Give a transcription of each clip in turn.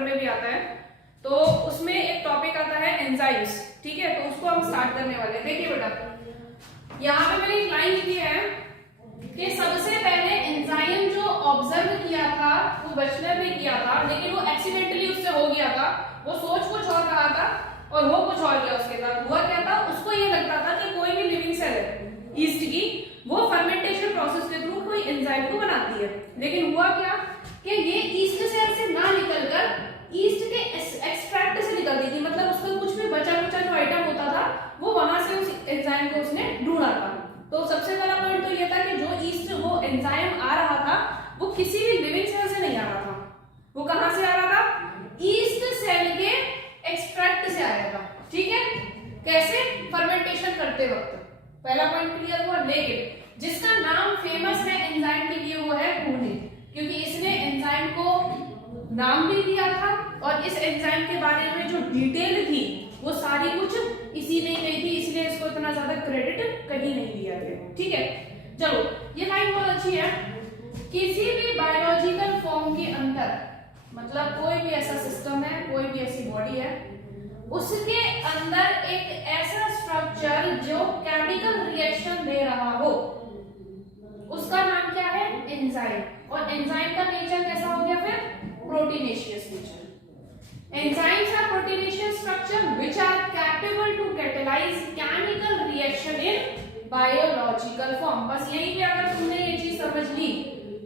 Chapter में भी आता है, तो उसमें एक टॉपिक आता है एंजाइम्स, ठीक है, तो उसको हम स्टार्ट करने वाले हैं। देखिए बेटा, यहाँ पे मैंने एक लाइन लिखी है कि सबसे पहले एंजाइम जो ऑब्जर्व किया था वो बचलर ने किया था, लेकिन वो एक्सीडेंटली उससे हो गया था। वो सोच कुछ और रहा था और वो कुछ और किया। उसके साथ हुआ क्या था, उसको ये लगता था कि कोई भी लिविंग सेल है ईस्ट की, वो फर्मेंटेशन प्रोसेस के थ्रू कोई एंजाइम को बनाती है। लेकिन हुआ क्या कि ये ईस्ट सेल से ना निकलकर ईस्ट के एक्सट्रैक्ट से निकलती थी, मतलब उसका कुछ भी बचा कुचा जो आइटम होता था वो वहां से उस एंजाइम को उसने ढूंढा था। तो सबसे पहला पॉइंट तो ये था कि जो ईस्ट वो एंजाइम आ रहा था वो किसी भी लिविंग सेल से नहीं आ रहा था। वो कहां से आ रहा था? ईस्ट सेल के एक्सट्रैक्ट से आया था। ठीक है, कैसे? फर्मेंटेशन करते वक्त। पहला पॉइंट क्लियर हुआ। लेकिन जिसका नाम फेमस है एंजाइम के लिए वो है कूने, क्योंकि इसने एंजाइम को नाम भी दिया था और इस एंजाइम के बारे में जो डिटेल थी वो सारी कुछ इसी ने गई थी, इसलिए इसको इतना ज्यादा क्रेडिट कहीं नहीं दिया गया। ठीक है, चलो ये लाइन बहुत अच्छी है। किसी भी बायोलॉजिकल फॉर्म के अंदर, मतलब कोई भी ऐसा सिस्टम है, कोई भी ऐसी बॉडी है, उसके अंदर एक ऐसा स्ट्रक्चर जो केमिकल रिएक्शन दे रहा हो, उसका नाम क्या है? एंजाइम। और एंजाइम का नेचर कैसा हो गया फिर? Proteinaceous nature. Enzymes are proteinaceous structure which are capable to catalyze chemical reaction in biological form। बस यही पे अगर तुमने ये चीज समझ ली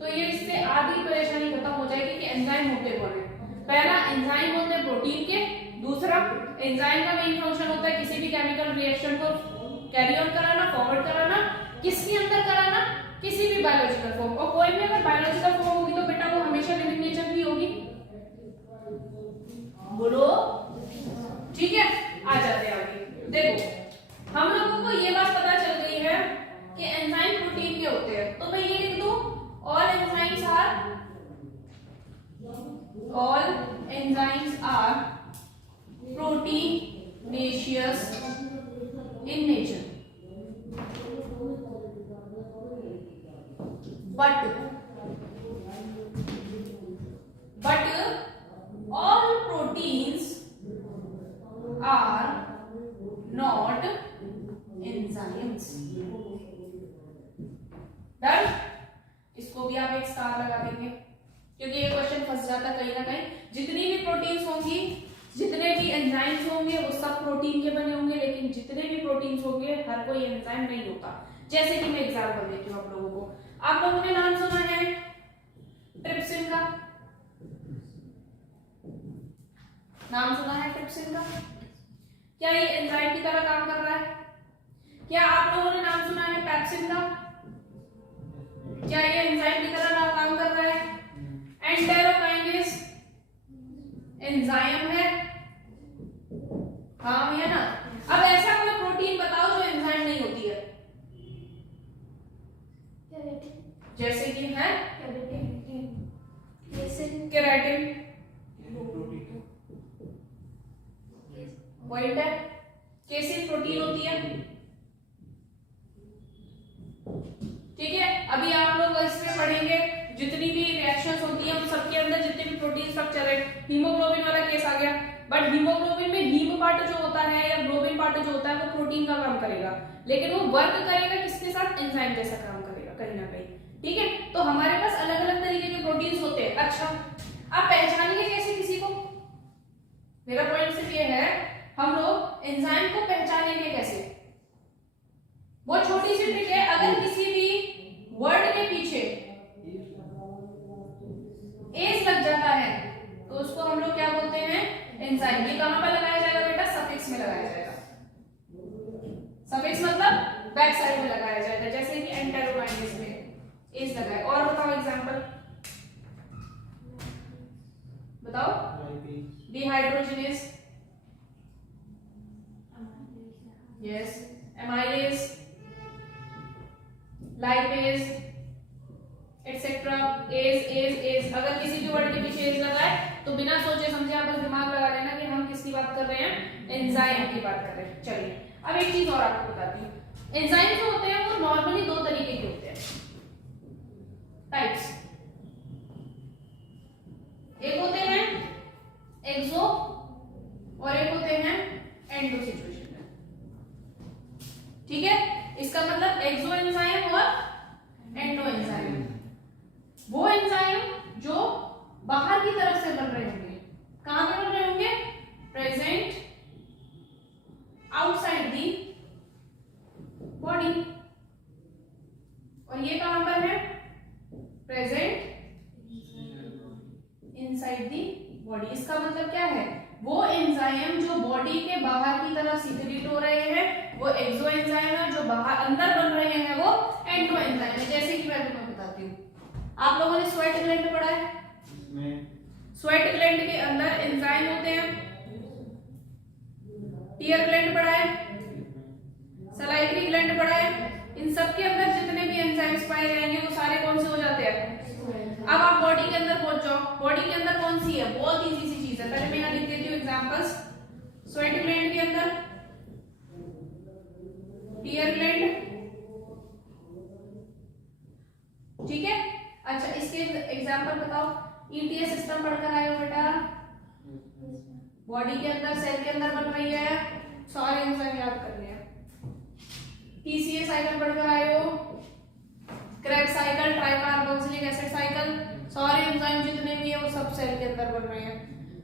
तो ये इससे आधी परेशानी खत्म हो जाएगी कि एंजाइम होते कौन है। पहला, एंजाइम होते हैं प्रोटीन के। दूसरा, एंजाइम का मेन फंक्शन होता है किसी भी केमिकल रिएक्शन को कैरी ऑन कराना, फॉरवर्ड कराना। किसके अंदर कराना? किसी भी बायोलॉजिकल फॉर्म। और कोई भी अगर बायोलॉजिकल फॉर्म होगी तो बेटा वो हमेशा लिविंग नेचर की होगी। बोलो, ठीक है। आ जाते हैं आगे। देखो, हम लोगों को ये बात पता चल गई है कि एंजाइम प्रोटीन के होते हैं, तो मैं ये लिख दूं, all enzymes are proteinaceous in nature, but all proteins are not enzymes। Done? इसको भी आप एक स्टार लगा देंगे, क्योंकि ये क्वेश्चन फंस जाता है कहीं ना कहीं। जितनी भी प्रोटीन्स होंगी, जितने भी एंजाइम्स होंगे वो सब प्रोटीन के बने होंगे, लेकिन जितने भी प्रोटीन्स होंगे हर कोई एंजाइम नहीं होता। जैसे कि मैं एग्जांपल देती हूँ आप लोगों को। आप लोगों ने नाम सुना है ट्रिप्सिन का? नाम सुना है ट्रिप्सिन का? क्या ये एंजाइम की तरह काम कर रहा है? क्या आप लोगों ने नाम सुना है पेप्सिन का? क्या ये एंजाइम की तरह काम कर रहा है? एंटेरोकाइनेज एंजाइम है, हाँ है ना? अब ऐसा कोई प्रोटीन बताओ जो एंजाइम नहीं होती है। जैसे कि है केराटिन, पॉइंट है। केसिन प्रोटीन होती है। ठीक है, अभी आप लोग इसमें पढ़ेंगे जितनी भी रिएक्शंस होती है उन सबके अंदर जितने भी प्रोटीन स्ट्रक्चर है। हीमोग्लोबिन वाला केस आ गया, बट हीमोग्लोबिन में हीम पार्ट जो होता है या ग्लोबिन पार्ट जो होता है वो प्रोटीन का काम करेगा, लेकिन वो वर्क करेगा किसके साथ? एंजाइम जैसा काम करेगा कहीं ना कहीं। ठीक है, तो हमारे पास अलग अलग तरीके के प्रोटीन्स होते हैं। अच्छा, आप पहचानेंगे कैसे किसी को? मेरा पॉइंट सिर्फ ये है, हम लोग एंजाइम को पहचानेंगे कैसे? बहुत छोटी सी ट्रिक है। अगर किसी भी वर्ड के पीछे एस लग जाता है तो उसको हम लोग क्या बोलते हैं? एंजाइम। ये कहां पर लगाया जाएगा बेटा? सफिक्स में लगाया जाएगा। सफिक्स मतलब बैक साइड में लगाया जाएगा, जैसे कि एंटेरोकाइनेज में एस लगा है। और बताओ एग्जांपल बताओ। Dehydrogenase, yes, amylase, lipase etcetera. As अगर किसी भी वर्ड के पीछे एज लगा है तो बिना सोचे समझे आप बस दिमाग लगा लेना कि हम किसकी बात कर रहे हैं? एंजाइम की बात कर रहे हैं। चलिए, अब एक चीज और आपको बताती हूँ। एंजाइम जो होते हैं वो नॉर्मली दो तरीके के होते हैं, टाइप्स। एक होते हैं कहां पे बन रहे होंगे? Present outside the body. और ये कहां पर है? Present inside the body. इसका मतलब क्या है? वो एंजाइम जो बॉडी के बाहर की तरफ सीक्रेट हो रहे हैं वो एक्सो एंजाइम है, जो बाहर अंदर बन रहे हैं वो एंडो एंजाइम है। जैसे कि मैं तुम्हें बताती हूँ, आप लोगों ने स्वेट ग्लैंड पढ़ा है? स्वेट ग्लैंड के अंदर एंजाइम होते हैं। टीयर ग्लैंड पढ़ा है, सलाइवरी ग्लैंड पढ़ा है। इन सब के अंदर जितने भी एंजाइम्स पाए जाएंगे वो सारे कौन से हो जाते हैं? अब आप बॉडी के अंदर पहुंच जाओ। बॉडी के अंदर कौन सी है? बहुत इजी सी चीज है। पहले मैं यहाँ लिख देती हूँ एग्जांपल्स। स्वेट ग्लैंड के अंदर टीयर ग्लैंड, ठीक है। अच्छा, इसके एग्जांपल बताओ। ईटीएस सिस्टम पढ़कर आए हो बेटा? बॉडी के अंदर सेल के अंदर बन रही है, सारे एंजाइम याद कर लिया। टीसीए साइकिल पढ़कर आए हो, Krebs cycle, tricarboxylic acid cycle, सारे एंजाइम जितने भी है वो सब सेल के अंदर बन रहे हैं।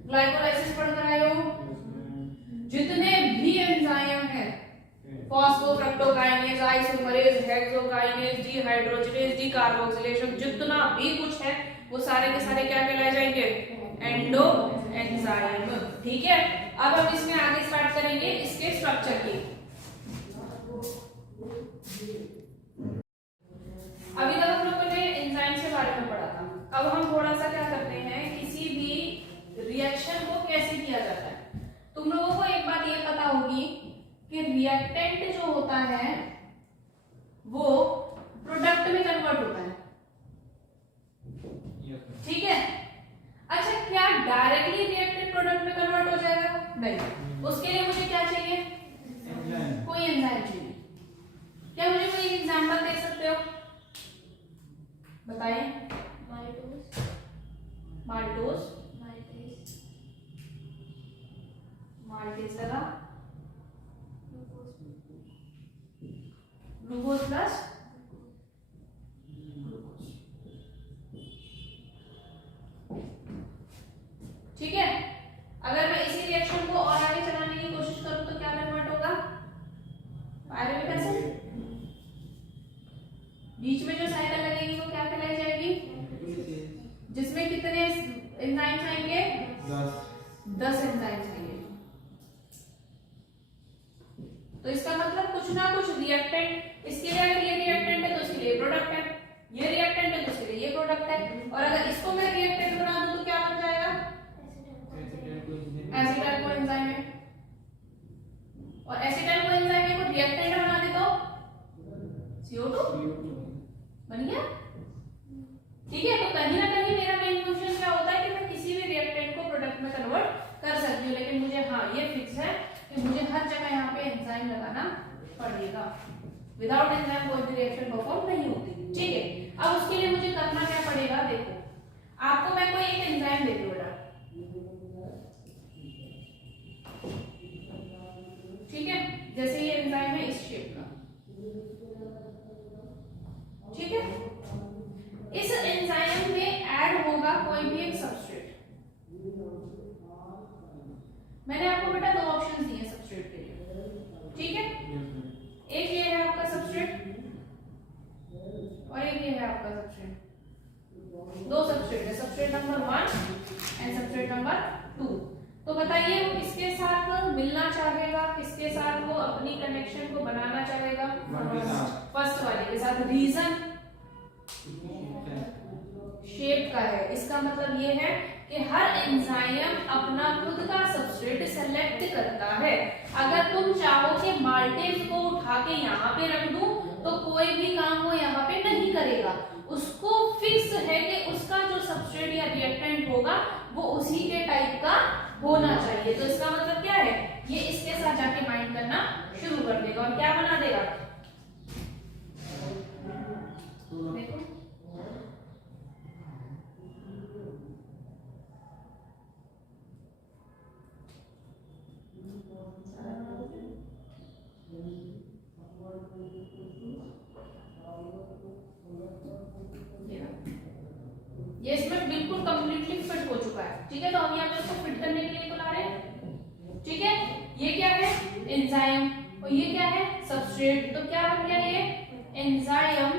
ग्लाइकोलाइसिस पढ़कर आए हो, जितने भी एंजाइम है, फॉस्फोफ्रक्टोकाइनेज, आइसोमरेज, हेक्सोकाइनेज, डीहाइड्रोजिनेज, डीकार्बोक्सिलेशन, जितना भी कुछ है वो सारे के सारे क्या कहलाए जाएंगे? Endo enzyme. ठीक है, अब हम इसमें आगे स्टार्ट करेंगे इसके स्ट्रक्चर की। अभी तक हम लोगों ने एंजाइम के बारे में पढ़ा था। अब हम थोड़ा सा क्या करते हैं, किसी भी रिएक्शन को कैसे किया जाता है। तुम लोगों को एक बात ये पता होगी कि रिएक्टेंट जो होता है वो प्रोडक्ट में कन्वर्ट होता है, ठीक है। अच्छा, क्या डायरेक्टली रिएक्टेंट प्रोडक्ट में कन्वर्ट हो जाएगा? नहीं। उसके लिए मुझे क्या चाहिए? कोई एंजाइम चाहिए। क्या मुझे कोई एग्जांपल दे सकते हो? बताइए। माल्टोज, माल्टेज लगा, ग्लूकोज प्लस ग्लूकोज, ठीक है। अगर मैं इसी रिएक्शन को और आगे चलाने की कोशिश करूं तो क्या कन्वर्ट होगा? Pyruvic acid. बीच में जो साइकिल लगेगी वो क्या कहलाई जाएगी? जिसमें कितने एंजाइम्स आएंगे? 10 एंजाइम्स आएंगे। तो इसका मतलब कुछ ना कुछ रिएक्टेंट, इसके लिए अगर ये रिएक्टेंट है तो इसके लिए प्रोडक्ट है, ये रिएक्टेंट है तो इसके लिए ये प्रोडक्ट है। और अगर इसको मैं रिएक्टेंट बना दूं तो क्या बन जाएगा? एसिटाइल कोएंजाइम है। और एसिटाइल कोएंजाइम को रिएक्टेंट बना दे तो CO2 बन गया, ठीक है। तो कहीं ना कहीं मेरा मेन फंक्शन क्या होता है कि मैं किसी भी रिएक्टेंट को प्रोडक्ट में कन्वर्ट कर सकती हूँ, लेकिन मुझे हाँ ये फिक्स है कि मुझे हर जगह यहाँ पे एंजाइम लगाना पड़ेगा। विदाउट एंजाइम कोई भी रिएक्शन परफॉर्म नहीं होती, ठीक है। अब उसके लिए मुझे करना क्या पड़ेगा? देखो, आपको मैं कोई एक एंजाइम दे दूँ बेटा, ठीक है। जैसे ये एंजाइम है इस शेप का, ठीक है। इस एंजाइम में ऐड होगा कोई भी एक सबस्ट्रेट। मैंने आपको बेटा 2 ऑप्शन दिए सबस्ट्रेट के लिए, ठीक है। एक ये है आपका सबस्ट्रेट और एक ये है आपका सबस्ट्रेट। 2 सबस्ट्रेट है, substrate number 1 and substrate number 2। तो बताइए वो किसके साथ मिलना चाहेगा, किसके साथ वो अपनी कनेक्शन को बनाना चाहेगा? फर्स्ट वाले के साथ। रीजन शेप का है। इसका मतलब ये है कि हर एंजाइम अपना खुद का सबस्ट्रेट सेलेक्ट करता है। अगर तुम चाहो कि माल्टेज को उठा के यहाँ पे रख दूं तो कोई भी काम वो यहाँ पे नहीं करेगा। उसको फिक्स है कि उसका जो सबस्ट्रेट या रिएक्टेंट होगा वो उसी के टाइप का होना चाहिए। तो इसका मतलब क्या है? ये इसके साथ जाके बाइंड करना शुरू कर देगा और क्या बना देगा? देखो, ये इसमें बिल्कुल कंप्लीटली फिट हो चुका है, ठीक है। तो हम यहाँ पे इसको फिट करने एंजाइम, और ये क्या है सबस्ट्रेट, तो क्या बन गया ये एंजाइम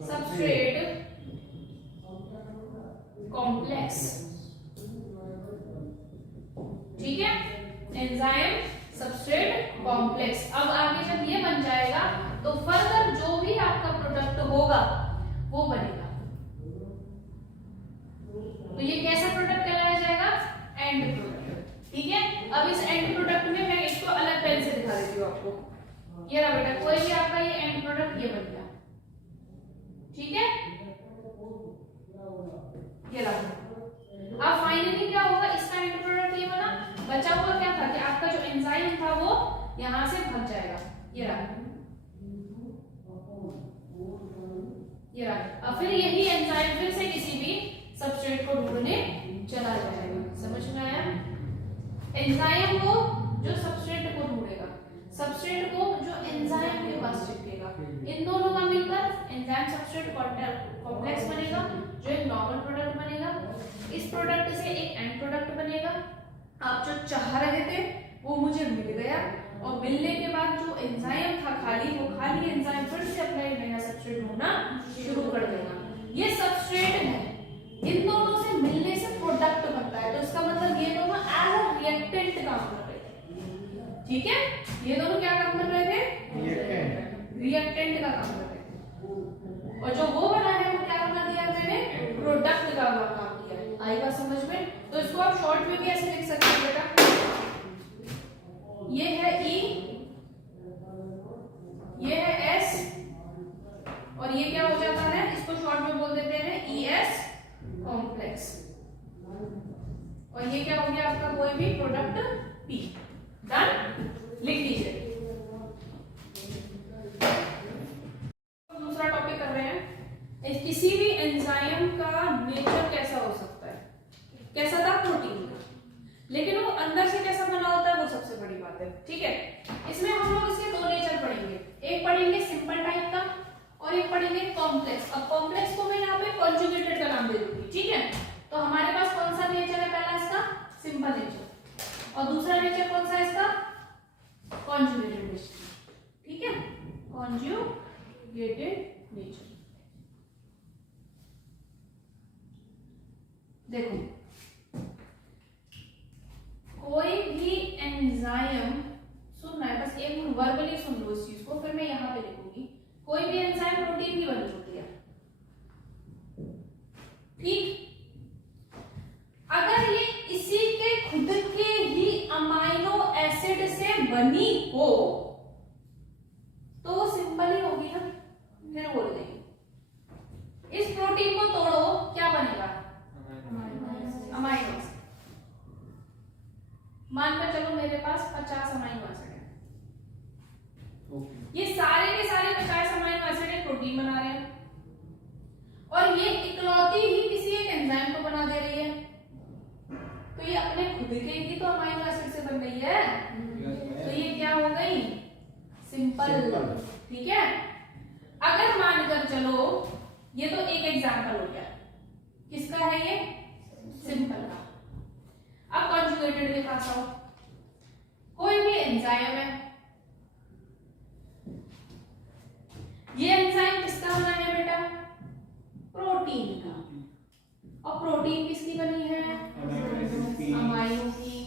सबस्ट्रेट कॉम्प्लेक्स। ठीक है, एंजाइम सबस्ट्रेट कॉम्प्लेक्स। अब आगे जब ये बन जाएगा तो फर्दर जो भी आपका प्रोडक्ट होगा वो बनेगा। तो ये कैसा प्रोडक्ट कहलाया जाएगा, एंड प्रोडक्ट। ठीक है, अब इस एंड प्रोडक्ट में मैं इसको अलग पेन से दिखा देती हूँ आपको। ये रहा बेटा, कोई भी आपका ये एंड प्रोडक्ट ये बन गया। ठीक है, ये रहा। अब फाइनली क्या होगा, इसका एंड प्रोडक्ट ये बना, बचा हुआ क्या था कि आपका जो एंजाइम था वो यहां से भाग जाएगा। ये रहा, ये रहा। अब फिर यही एंजाइम फिर से किसी भी सबस्ट्रेट को ढूंढने चला जाएगा। समझ में आया? एंजाइम को जो सबस्ट्रेट को ढूंढेगा, सबस्ट्रेट को जो एंजाइम के पास चिपकेगा, इन दोनों का मिलकर एंजाइम सबस्ट्रेट कॉम्प्लेक्स बनेगा, जो एक नॉर्मल प्रोडक्ट बनेगा। इस प्रोडक्ट से एक एंड प्रोडक्ट बनेगा। आप जो चाह रहे थे वो मुझे मिल गया, और मिलने के बाद जो एंजाइम था खाली, वो खाली एंजाइम फिर से अपना नया सबस्ट्रेट ढूंढना शुरू कर देगा। ये सबस्ट्रेट है, इन दोनों से मिलने से प्रोडक्ट बनता है, तो इसका मतलब ये दोनों एज अ रिएक्टेंट काम कर रहे थे। ठीक है, ये दोनों क्या काम कर रहे थे, रिएक्टेंट का काम कर रहे थे, और जो वो बना है वो क्या बना दिया मैंने, प्रोडक्ट का काम किया है। आएगा समझ में? तो इसको आप शॉर्ट में भी ऐसे लिख सकते हैं बेटा, ये है E, ये है S, और ये क्या हो जाता है, इसको शॉर्ट में बोल देते हैं ES कॉम्प्लेक्स, और ये क्या हो गया आपका कोई भी प्रोडक्ट P। डन, लिख लीजिए। दूसरा टॉपिक कर रहे हैं, किसी भी एंजाइम का नेचर कैसा हो सकता है। कैसा था, प्रोटीन का, लेकिन वो अंदर से कैसा बना होता है वो सबसे बड़ी बात है। ठीक है, इसमें हम लोग इसके दो नेचर पढ़ेंगे, एक पढ़ेंगे सिंपल टाइप का और एक पढ़ेंगे कॉम्प्लेक्स। अब कॉम्प्लेक्स को मैं यहाँ पे कॉन्जुगेटेड का नाम दे दूंगी। ठीक है, तो हमारे पास कौन सा नेचर है, पहला इसका सिंपल नेचर, और दूसरा नेचर कौन सा है इसका, कॉन्जुगेटेड नेचर। ठीक है, कॉन्जुगेटेड नेचर। देखो, कोई भी एंजाइम, सुनना है बस, एक वर्बली सुन लो इस चीज को, फिर मैं यहां पे लिखूंगी। कोई भी एंजाइम प्रोटीन की बनी होती है, ठीक। अगर ये इसी के खुद के ही अमाइनो एसिड से बनी हो तो वो सिंपल ही होगी ना, फिर बोल देंगे। इस प्रोटीन को तोड़ो, क्या बनेगा, अमाइनो एसिड। मानकर चलो मेरे पास 50 अमाइनो एसिड है, ये सारे के सारे 50 अमाइनो एसिड एक प्रोटीन बना रहे हैं, और ये इकलौती ही किसी एक एंजाइम को बना दे रही है, तो ये अपने खुद के ही तो अमाइनो एसिड से बन रही है, तो ये क्या हो गई, सिंपल। ठीक है, अगर मानकर चलो, ये तो एक एग्जांपल हो गया, किसका है ये, सिंपल का। अब कॉन्जुगेटेड के पास आओ, कोई भी एंजाइम है, ये एंजाइम किसका बना है बेटा, प्रोटीन का, और प्रोटीन किसकी बनी है, अमाइनो की।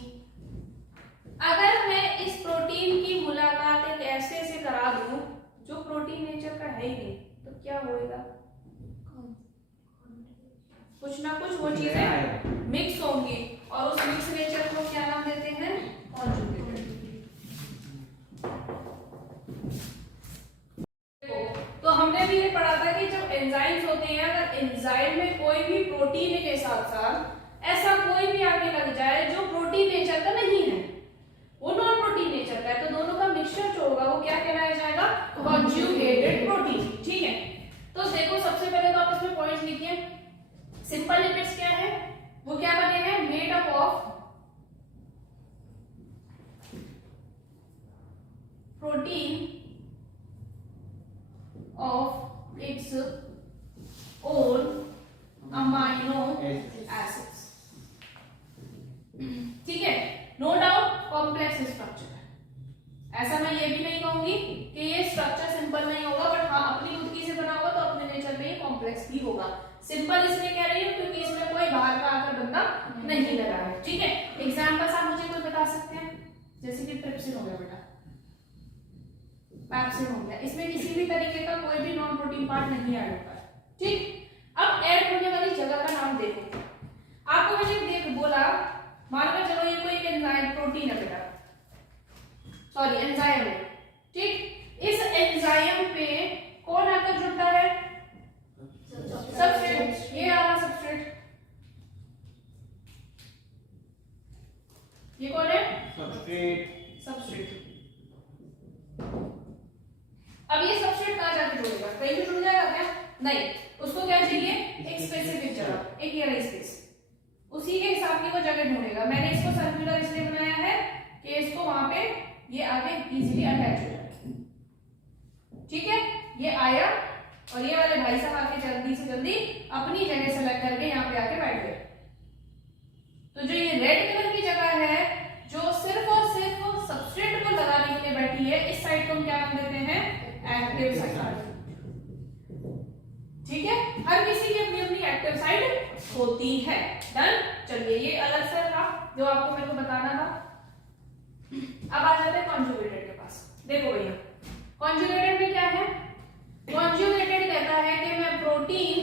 अगर मैं इस प्रोटीन की मुलाकात एक ऐसे से करा दूं जो प्रोटीन नेचर का है ही नहीं, तो क्या होएगा, कुछ ना कुछ वो चीजें मिक्स होंगी, और उस मिक्स नेचर को क्या नाम देते हैं, कॉन्जुगेटेड। तो हमने भी ये पढ़ा था कि जब एंजाइम्स होते हैं, अगर एंजाइम में कोई भी प्रोटीन के साथ साथ ऐसा कोई भी आगे लग जाए जो प्रोटीन नेचर का नहीं है, वो नॉन प्रोटीन नेचर का है, तो दोनों का मिक्सचर जो होगा वो क्या कहलाया जाएगा, कॉन्जुगेटेड प्रोटीन। ठीक है, तो देखो सबसे पहले तो आप इसमें पॉइंट्स लिखिए। सिंपल लिपिड्स क्या है, वो क्या बने हैं, made up of protein of its own amino acids. ठीक है, नो डाउट कॉम्प्लेक्स स्ट्रक्चर। कहूंगी कि ये स्ट्रक्चर सिंपल नहीं होगा, बट हाँ अपनी खुद की से बना होगा तो अपने नेचर में ये कॉम्प्लेक्स भी होगा। सिंपल इसलिए कह रही हूँ क्योंकि इसमें कोई बाहर का आकर बंदा नहीं लगा है, ठीक है। एग्जाम्पल्स आप मुझे कोई बता सकते हैं, जैसे कि ट्रिप्सिन हो गया बेटा, पैप्सिन हो गया, इसमें किसी भी तरीके का कोई भी नॉन प्रोटीन पार्ट नहीं ऐड होता है, ठीक। अब ऐड होने वाली जगह का नाम देखो, आपको मैंने देख बोला मानकर चलो ये कोई एंजाइम प्रोटीन है बेटा, सॉरी एंजाइम है, ठीक। इस एंजाइम पे कौन आकर जुड़ता है? सबस्ट्रेट, ये आ रहा सबस्ट्रेट, ये कौन है? सबस्ट्रेट। अब ये सबस्ट्रेट कहां जाके जुड़ेगा? कहीं भी जुड़ जाएगा क्या? नहीं, उसको क्या चाहिए? एक स्पेसिफिक जगह, एक एयर स्पेस, उसी के हिसाब की वो जगह ढूंढेगा। मैंने इसको सर्कुलर इसलिए बनाया है कि इसको वहां पे ये आगे इजीली अटैच हो जाए, ठीक है। ये आया और ये वाले भाई साहब आके जल्दी से जल्दी अपनी जगह सेलेक्ट करके यहाँ पे आके बैठ गए। तो जो ये रेड कलर की जगह है जो सिर्फ और सिर्फ सबस्ट्रेट को लगाने के लिए बैठी है, इस साइड को हम क्या नाम देते हैं? एक्टिव साइड, ठीक है। हर किसी की अपनी अपनी एक्टिव साइड होती है। डन। चलिए ये अलग से था जो आपको मेरे को बताना था। अब आ जाते हैं कॉन्जुगेटेड के पास। देखो भैया कॉन्जुगेटेड में क्या है? कॉन्जुगेटेड कहता है कि मैं प्रोटीन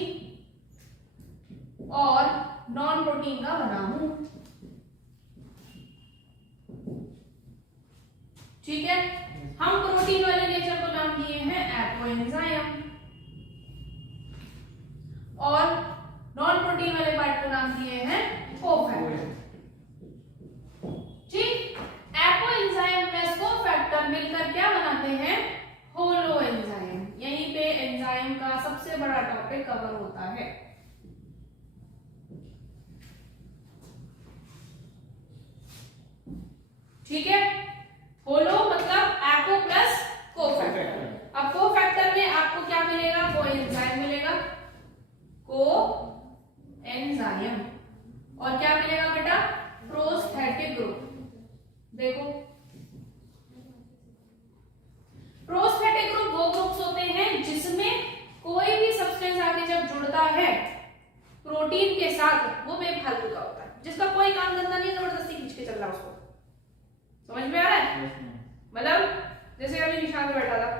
और नॉन प्रोटीन का बना हूं, ठीक है। हम प्रोटीन वाले नेचर को नाम दिए हैं एपोएंजाइम और नॉन प्रोटीन वाले पार्ट को नाम दिए हैं कोफैक्टर, ठीक। एपोएंजाइम प्लस कोफैक्टर मिलकर क्या बनाते हैं? Holo enzyme. यहीं पे एंजाइम का सबसे बड़ा टॉपिक कवर होता है, ठीक है। होलो मतलब एपो प्लस कोफैक्टर। अब कोफैक्टर में आपको क्या मिलेगा? कोएंजाइम मिलेगा, को एंजाइम, और क्या मिलेगा बेटा? Prosthetic group. देखो प्रोस्थेटिक ग्रुप वो ग्रुप्स होते हैं जिसमें कोई भी सब्सटेंस आके जब जुड़ता है प्रोटीन के साथ वो बेफालतू का होता है, जिसका कोई काम धंधा नहीं, जबरदस्ती खींच के चल रहा उसको। समझ में आ रहा है? मतलब जैसे अभी निशान बैठा था,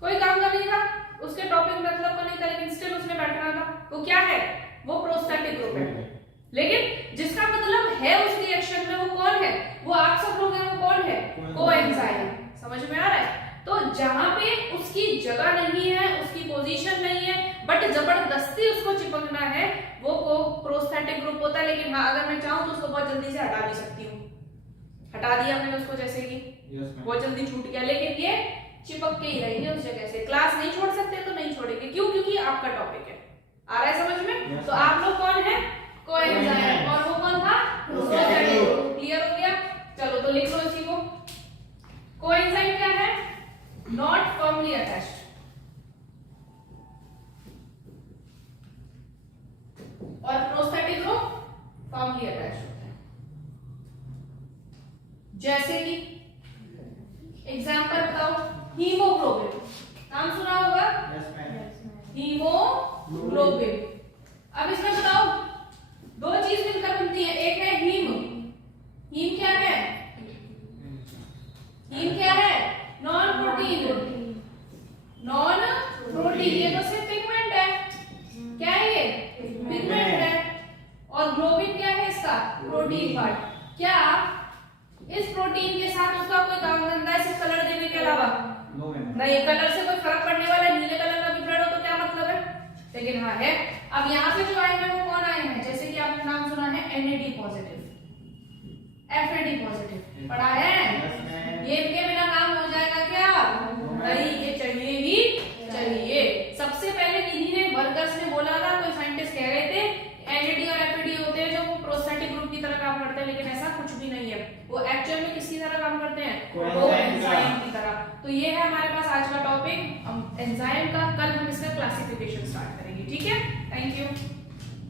कोई काम का नहीं था, उसके टॉपिक मतलब को नहीं था, लेकिन स्टिल उसने बैठना था। वो क्या है? वो प्रोस्थेटिक ग्रुप है। लेकिन जिसका मतलब है उस रिएक्शन में वो कौन है? वो आप सब लोग हैं, वो कौन है? कोएंजाइम। समझ में आ रहा है? तो जहां पे उसकी जगह नहीं है, उसकी पोजीशन नहीं है, बट जबरदस्ती उसको चिपकना है, वो प्रोस्थेटिक ग्रुप होता है। लेकिन हाँ अगर मैं चाहूं तो उसको बहुत जल्दी से हटा भी सकती हूँ। हटा दिया मैंने उसको, जैसे कि बहुत जल्दी छूट गया, लेकिन ये चिपक के ही रहेंगे उस जगह से। क्लास नहीं छोड़ सकते तो नहीं छोड़ेंगे, क्यों? क्योंकि आपका टॉपिक है। आ रहा है समझ में? तो आप लोग कौन है? कोएंजाइम, और वो कौन था? Prosthetic group. क्लियर हो गया? चलो तो लिख लो इसी को। कोएंजाइम क्या है? नॉट फर्मली अटैच्ड, और प्रोस्थेटिक ग्रुप फर्मली अटैच्ड होता है। जैसे कि एग्जांपल बताओ, हीमोग्लोबिन नाम सुना होगा? हीमोग्लोबिन। अब इसमें बताओ दो चीज मिलकर बनती है, एक है हीम। हीम क्या है? हीम क्या है? Non protein. नॉन प्रोटीन, ये तो सिर्फ पिगमेंट है। क्या है ये? पिगमेंट है। और ग्लोबिन क्या है इसका? Protein part. क्या इस प्रोटीन के साथ उसका कोई काम धंधा है सिर्फ कलर देने के अलावा? नहीं, कलर से कोई फर्क पड़ने वाला? नीले कलर का भी ब्लड हो तो क्या मतलब है? लेकिन हाँ है। अब यहाँ पे जो आए हैं वो कौन आए हैं? जैसे कि आपने नाम सुना है NAD पॉजिटिव, FAD पॉजिटिव, पढ़ा है? ये इनके बिना काम हो जाएगा क्या? नहीं, ये चाहिए ही चाहिए। सबसे पहले किन्हीं ने, वर्कर्स ने बोला था, कोई साइंटिस्ट कह रहे थे NAD और FAD होते हैं जो प्रोस्थेटिक ग्रुप की तरह काम करते हैं, लेकिन ऐसा कुछ भी नहीं है। वो एक्चुअल में किसकी तरह काम करते हैं? कोएंजाइम की तरह। तो ये है हमारे पास आज का टॉपिक एंजाइम का। कल हम इसका क्लासिफिकेशन स्टार्ट करेंगे, ठीक है? Thank you.